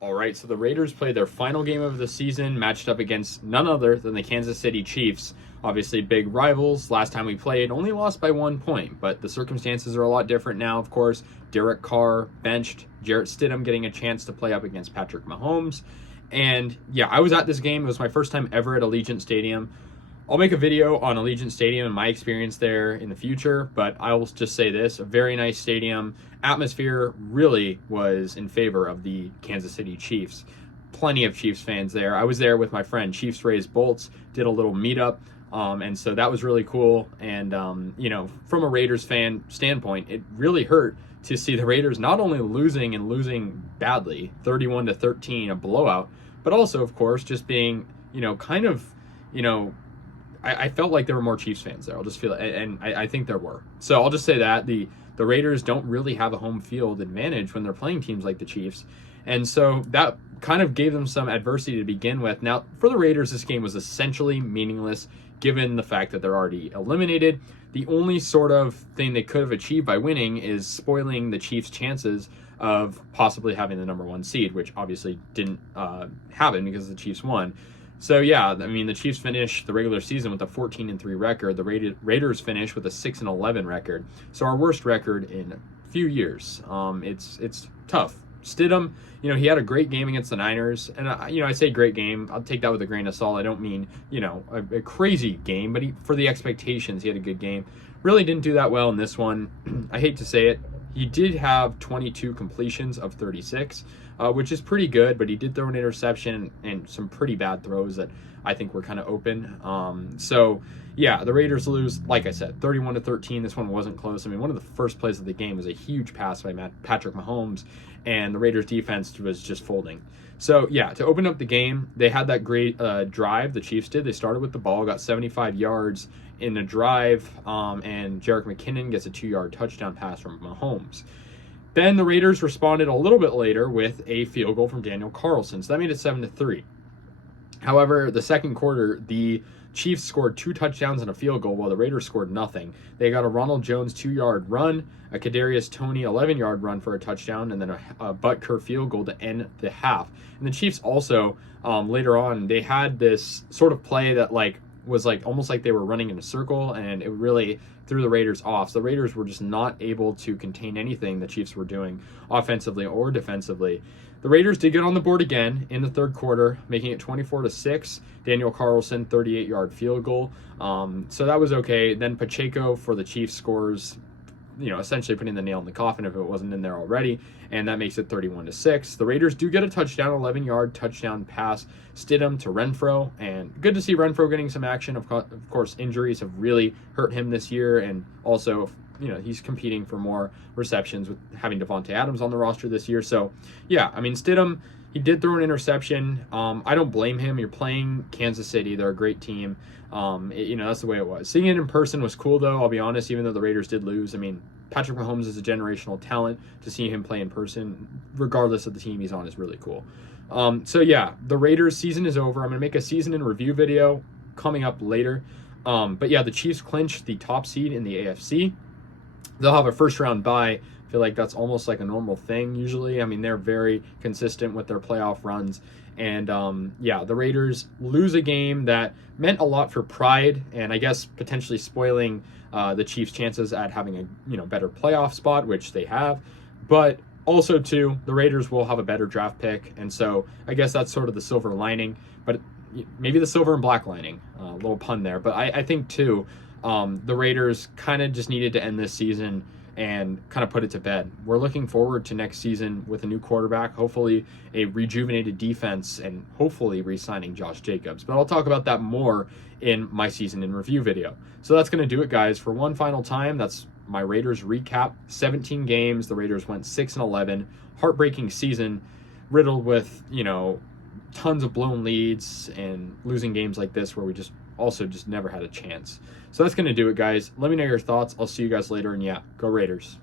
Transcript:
All right, so the Raiders played their final game of the season, matched up against none other than the Kansas City Chiefs. Obviously, big rivals. Last time we played, only lost by 1 point, but the circumstances are a lot different now, of course. Derek Carr benched, Jarrett Stidham getting a chance to play up against Patrick Mahomes. And yeah, I was at this game. It was my first time ever at Allegiant Stadium. I'll make a video on Allegiant Stadium and my experience there in the future, but I will just say this, a very nice stadium. Atmosphere really was in favor of the Kansas City Chiefs. Plenty of Chiefs fans there. I was there with my friend Chiefs Rays Bolts, did a little meetup, and so that was really cool. And, from a Raiders fan standpoint, it really hurt to see the Raiders not only losing and losing badly, 31-13, a blowout, but also, of course, just being, I felt like there were more Chiefs fans there. I'll just feel it, and I think there were. So I'll just say that the Raiders don't really have a home field advantage when they're playing teams like the Chiefs, and so that kind of gave them some adversity to begin with. Now, for the Raiders, this game was essentially meaningless given the fact that they're already eliminated. The only sort of thing they could have achieved by winning is spoiling the Chiefs' chances of possibly having the number 1 seed, which obviously didn't happen because the Chiefs won. So yeah, I mean, the Chiefs finished the regular season with a 14-3 record. The Raiders finished with a 6-11 record. So our worst record in a few years. It's tough. Stidham, he had a great game against the Niners, and I say great game. I'll take that with a grain of salt. I don't mean a crazy game, but for the expectations, he had a good game. Really didn't do that well in this one. I hate to say it. He did have 22 completions of 36, which is pretty good, but he did throw an interception and some pretty bad throws that I think were kind of open. So yeah, the Raiders lose, like I said, 31-13. This one wasn't close. I mean, one of the first plays of the game was a huge pass by Patrick Mahomes, and the Raiders defense was just folding. So yeah, to open up the game, they had that great drive, the Chiefs did. They started with the ball, got 75 yards in a drive, and Jerick McKinnon gets a 2-yard touchdown pass from Mahomes. Then the Raiders responded a little bit later with a field goal from Daniel Carlson, so that made it 7-3. However, the second quarter, the Chiefs scored 2 touchdowns and a field goal while the Raiders scored nothing. They got a Ronald Jones 2-yard run, a Kadarius Toney 11-yard run for a touchdown, and then a Butker field goal to end the half. And the Chiefs also, later on, they had this sort of play that was almost like they were running in a circle, and it really threw the Raiders off. So the Raiders were just not able to contain anything the Chiefs were doing offensively or defensively. The Raiders did get on the board again in the third quarter, making it 24-6. Daniel Carlson, 38-yard field goal. So that was okay. Then Pacheco for the Chiefs scores, essentially putting the nail in the coffin if it wasn't in there already, and that makes it 31-6. The Raiders do get a touchdown, 11-yard touchdown pass, Stidham to Renfro, and good to see Renfro getting some action. Of course, injuries have really hurt him this year, and also, he's competing for more receptions with having Devontae Adams on the roster this year. So, yeah, I mean, Stidham, he did throw an interception. I don't blame him. You're playing Kansas City. They're a great team. That's the way it was. Seeing it in person was cool, though, I'll be honest, even though the Raiders did lose. I mean, Patrick Mahomes is a generational talent. To see him play in person, regardless of the team he's on, is really cool. So, yeah, the Raiders season is over. I'm going to make a season in review video coming up later. But, yeah, the Chiefs clinched the top seed in the AFC. They'll have a first-round bye. I feel like that's almost like a normal thing usually. I mean, they're very consistent with their playoff runs. And, the Raiders lose a game that meant a lot for pride and I guess potentially spoiling the Chiefs' chances at having a better playoff spot, which they have. But also, too, the Raiders will have a better draft pick. And so I guess that's sort of the silver lining. But maybe the silver and black lining. A little pun there. But I think, too, the Raiders kind of just needed to end this season and kind of put it to bed. We're looking forward to next season with a new quarterback, hopefully a rejuvenated defense, and hopefully re-signing Josh Jacobs. But I'll talk about that more in my season in review video. So that's going to do it, guys. For one final time, that's my Raiders recap. 17 games. The Raiders went 6-11. Heartbreaking season, riddled with, tons of blown leads and losing games like this where we just never had a chance. So that's going to do it, guys. Let me know your thoughts. I'll see you guys later, and yeah, go Raiders.